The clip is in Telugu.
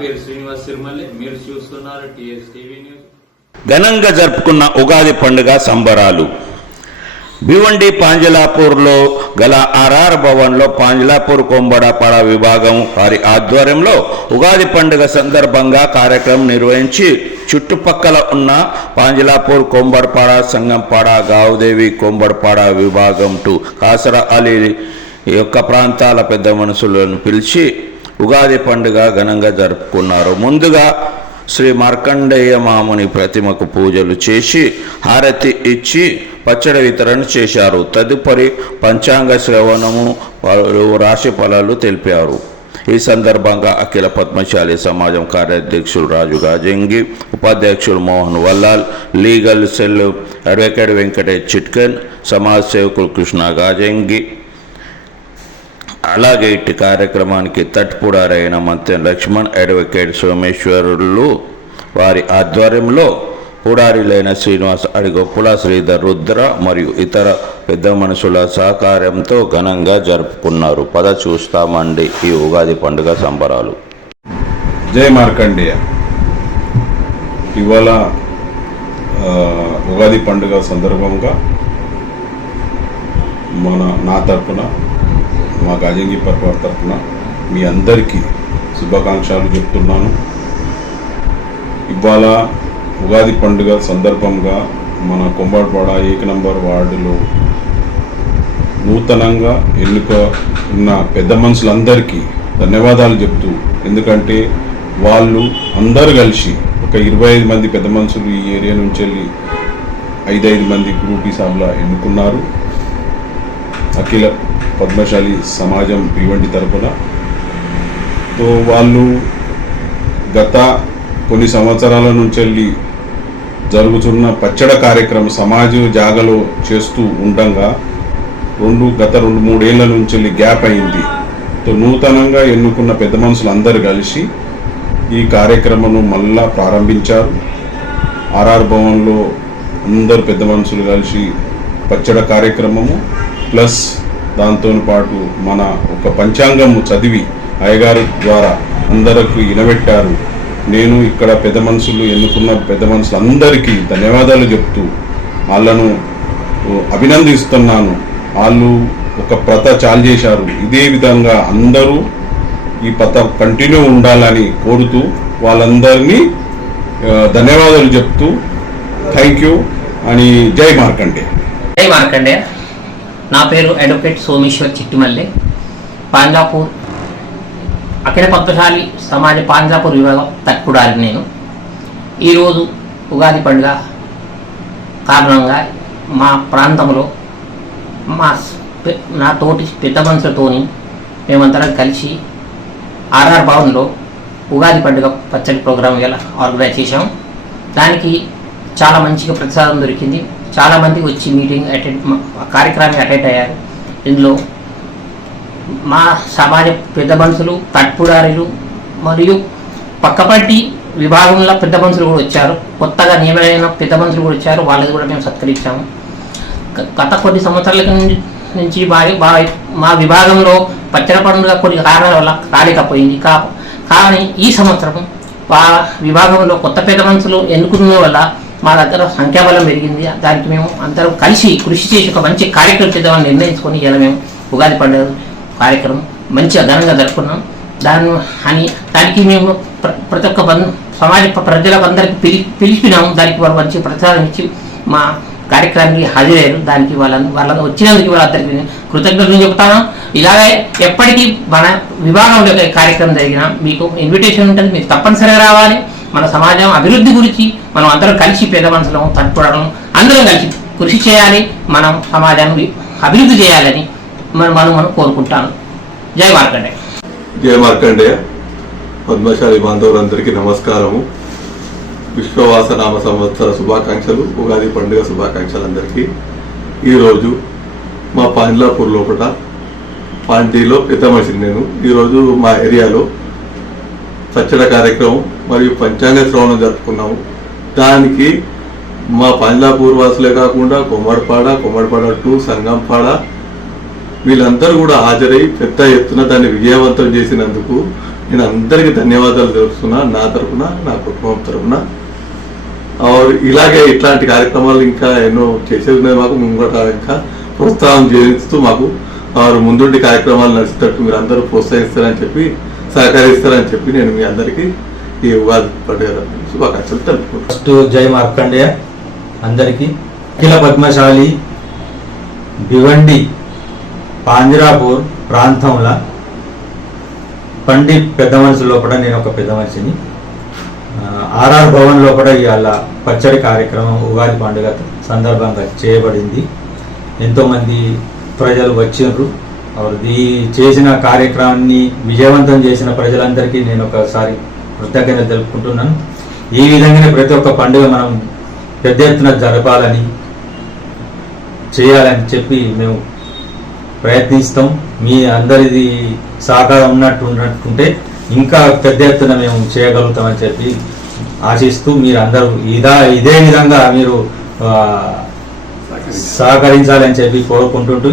పేరు శ్రీనివాస్ సిరిమల్లి. మీరు చూస్తున్నారు టీవీ న్యూస్. ఘనంగా జరుపుకున్న ఉగాది పండుగ సంబరాలు. భివండి పాంజలాపూర్లో గల ఆర్ఆర్ భవన్లో పాంజలాపూర్ కొంబడపాడ విభాగం వారి ఆధ్వర్యంలో ఉగాది పండుగ సందర్భంగా కార్యక్రమం నిర్వహించి చుట్టుపక్కల ఉన్న పాంజలాపూర్ కొంబడపాడ సంగంపాడ గావుదేవి కొంబడపాడ విభాగం టు కాసర అలీ యొక్క ప్రాంతాల పెద్ద మనుషులను పిలిచి ఉగాది పండుగ ఘనంగా జరుపుకున్నారు. ముందుగా శ్రీ మార్కండేయ మాముని ప్రతిమకు పూజలు చేసి హారతి ఇచ్చి పచ్చడి వితరణ చేశారు. తదుపరి పంచాంగ శ్రవణము పలు రాశి ఫలాలు తెలిపారు. ఈ సందర్భంగా అఖిల పద్మశాలి సమాజం కార్యాధ్యక్షులు రాజు గాజంగి ఉపాధ్యక్షులు Mohan Vallal legal cell advocate Venkatesh Chitkan సమాజ సేవకులు కృష్ణ గాజంగి అలాగే ఇట్టి కార్యక్రమానికి తట్టుపుడారైన మంత్రి లక్ష్మణ్ అడ్వకేట్ సోమేశ్వరులు వారి ఆధ్వర్యంలో పుడారిలైన శ్రీనివాస్ అడిగొప్పుల శ్రీధర్ రుద్ర మరియు ఇతర పెద్ద మనుషుల సహకారంతో ఘనంగా జరుపుకున్నారు. పద చూస్తామండి ఈ ఉగాది పండుగ సంబరాలు. జై మార్కండేయ. ఇవాళ ఉగాది పండుగ సందర్భంగా మన నా తరపున మా గాజంగి పరివార్ తరఫున మీ అందరికీ శుభాకాంక్షలు చెప్తున్నాను. ఇవాళ ఉగాది పండుగ సందర్భంగా మన కొంబాడ్వాడ ఏక నంబర్ వార్డులో నూతనంగా ఎన్నుక ఉన్న పెద్ద మనుషులందరికీ ధన్యవాదాలు చెప్తూ ఎందుకంటే వాళ్ళు అందరు కలిసి ఒక ఇరవై ఐదు మంది పెద్ద మనుషులు ఈ ఏరియా నుంచి వెళ్ళి ఐదైదు మంది గ్రూపీ సాబ్లా ఎన్నుకున్నారు. అఖిల పద్మశాలి సమాజం ఇవంటి తరపున. తో వాళ్ళు గత కొన్ని సంవత్సరాల నుంచి వెళ్ళి జరుగుతున్న పచ్చడ కార్యక్రమం సమాజ జాగలో చేస్తూ ఉండగా రెండు గత రెండు మూడేళ్ళ నుంచి వెళ్ళి గ్యాప్ అయింది. తో నూతనంగా ఎన్నుకున్న పెద్ద మనుషులు అందరు కలిసి ఈ కార్యక్రమను మళ్ళా ప్రారంభించారు. ఆర్ఆర్ భవన్లో అందరు పెద్ద మనుషులు కలిసి పచ్చడ కార్యక్రమము ప్లస్ దాంతో పాటు మన ఒక పంచాంగము చదివి అయ్యగారి ద్వారా అందరికి ఇనబెట్టారు. నేను ఇక్కడ పెద్ద మనుషులు ఎన్నుకున్న పెద్ద మనుషులందరికీ ధన్యవాదాలు చెప్తూ వాళ్ళను అభినందిస్తున్నాను. వాళ్ళు ఒక ప్రత చాలు చేశారు. ఇదే విధంగా అందరూ ఈ పత కంటిన్యూ ఉండాలని కోరుతూ వాళ్ళందరినీ ధన్యవాదాలు చెప్తూ థ్యాంక్ యూ అని జై మార్కండే. జై మార్కండే. నా పేరు అడ్వకేట్ సోమేశ్వర్ చిట్టిమల్లె. పాంజాపూర్ అఖిల పద్మశాలి సమాజ పాంజాపూర్ విభాగం తక్కుడాలి నేను. ఈరోజు ఉగాది పండుగ కారణంగా మా ప్రాంతంలో మా నా తోటి పెద్ద మనుషులతోని మేమందరం కలిసి ఆర్ఆర్ భవన్లో ఉగాది పండుగ పచ్చడి ప్రోగ్రాం ఇలా ఆర్గనైజ్ చేశాం. దానికి చాలా మంచిగా ప్రతిసాదం దొరికింది. చాలామంది వచ్చి మీటింగ్ అటెండ్ కార్యక్రమాన్ని అటెండ్ అయ్యారు. ఇందులో మా సమాజ పెద్ద మనుషులు తట్పుడారులు మరియు పక్కపట్టి విభాగంలో పెద్ద మనుషులు కూడా వచ్చారు. కొత్తగా నియమైన పెద్ద మనుషులు కూడా వచ్చారు. వాళ్ళది కూడా మేము సత్కరించాము. గత కొన్ని సంవత్సరాల నుంచి- మా మా విభాగంలో పచ్చడి పండుగ కొన్ని కారణాల వల్ల రాలేకపోయింది. కా కానీ ఈ సంవత్సరం మా విభాగంలో కొత్త పెద్ద మనుషులు ఎన్నుకున్న వల్ల మా దగ్గర సంఖ్యాబలం పెరిగింది. దానికి మేము అందరం కలిసి కృషి చేసి ఒక మంచి కార్యక్రమం చేద్దామని నిర్ణయించుకొని ఇలా మేము ఉగాది పండుగ కార్యక్రమం మంచిగా ఘనంగా జరుపుకున్నాం. దాని అని దానికి మేము ప్ర- ప్రతి ఒక్క బంధు సమాజ ప్రజలకు అందరికీ పిలి పిలిపినాము దానికి వాళ్ళు మంచి ప్రచారం ఇచ్చి మా కార్యక్రమానికి హాజరయ్యారు. దానికి వాళ్ళ వాళ్ళ వచ్చినందుకు వాళ్ళందరికీ కృతజ్ఞతలు చెప్తాను ఇలాగే ఎప్పటికీ మన విభాగంలో కార్యక్రమం జరిగినా మీకు ఇన్విటేషన్ ఉంటుంది. మీరు తప్పనిసరిగా రావాలి. మన సమాజం అభివృద్ధి గురించి మనం అందరం కలిసి పేద మనుషులం తట్టుకోవడం అందరం కలిసి కృషి చేయాలి మనం సమాజాన్ని అభివృద్ధి చేయాలని మనం మనం మనం కోరుకుంటాను. జై మార్కండే జయ మార్కండేయ. పద్మశాలి బాంధవులందరికీ నమస్కారము. విశ్వవాసనామ సంవత్సర శుభాకాంక్షలు ఉగాది పండుగ శుభాకాంక్షలు అందరికీ ఈరోజు మా పాండ్లాపూర్ లోపల పాంటీలో పెద్ద మనిషిని నేను. ఈరోజు మా ఏరియాలో స్వచ్ఛత కార్యక్రమం మరియు పంచాంగ శ్రవణం జరుపుకున్నాము. దానికి మా పంజాపూర్ వాసులే కాకుండా కొమ్మడిపాడ కొమ్మడిపాడ టు సంగంపాడ వీళ్ళందరూ కూడా హాజరై పెద్ద ఎత్తున దాన్ని విజయవంతం చేసినందుకు నేను అందరికీ ధన్యవాదాలు తెలుపుతున్నా. నా తరపున నా కుటుంబం తరపున. ఇలాగే ఇట్లాంటి కార్యక్రమాలు ఇంకా ఎన్నో చేసేది ఉన్నాయి మాకు ముంగట ఇంకా ప్రోత్సాహం చేస్తూ మాకు వారు ముందుండి కార్యక్రమాలు నడిచేటట్టు మీరు అందరూ ప్రోత్సహిస్తారని చెప్పి సహకరిస్తారని చెప్పి నేను మీ అందరికీ ఈ ఉగాది పండుగ శుభాకాంక్షలు తెలుపుకుంటాను ఫస్ట్ జై మార్కండేయ. అందరికీ అఖిల పద్మశాలి భివండి పాంజరాపూర్ ప్రాంతంలో పండిత్ పెద్ద మనిషి లోపల నేను ఒక పెద్ద మనిషిని. ఆర్ఆర్ భవన్ లోపల ఇవాళ పచ్చడి కార్యక్రమం ఉగాది పండుగ సందర్భంగా చేయబడింది. ఎంతోమంది ప్రజలు వచ్చిండ్రు. ఈ చేసిన కార్యక్రమాన్ని విజయవంతం చేసిన ప్రజలందరికీ నేను ఒకసారి కృతజ్ఞత తెలుపుకుంటున్నాను. ఈ విధంగానే ప్రతి ఒక్క పండుగ మనం పెద్ద ఎత్తున జరపాలని చేయాలని చెప్పి మేము ప్రయత్నిస్తాం. మీ అందరిది సహకారం ఉన్నట్టు ఉన్నట్టుంటే ఇంకా పెద్ద ఎత్తున మేము చేయగలుగుతామని చెప్పి ఆశిస్తూ మీరు అందరూ ఇదా ఇదే విధంగా మీరు సహకరించాలని చెప్పి కోరుకుంటుంటూ